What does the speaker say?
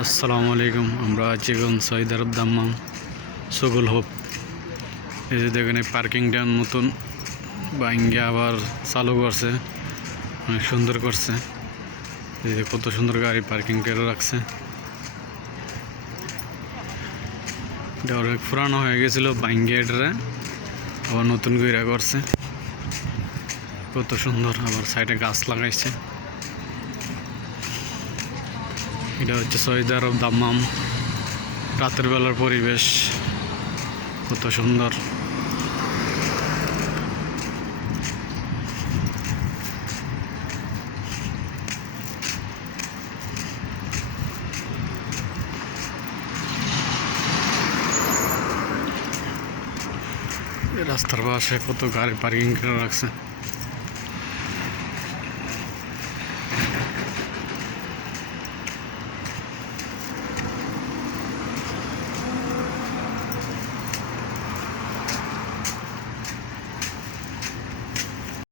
আসসালামু আলাইকুম। আমরা আছি এখন সৌদি আরব দাম্মাম সগুল হোপ। এই যে দেখেন এই পার্কিংটা নতুন ভাঙ্গে আবার চালু করছে, অনেক সুন্দর করছে। এই যে কত সুন্দর গাড়ি পার্কিং করে রাখছে। এটা অনেক পুরানো হয়ে গেছিলো, ভাঙ্গে এটা আবার নতুন করে করছে, কত সুন্দর। আবার সাইডে গাছ লাগাইছে। এটা হচ্ছে সৌদি আরব দাম্মাম, রাতের বেলার পরিবেশ কত সুন্দর। রাস্তার পাশে কত গাড়ি পার্কিং করে রাখছে।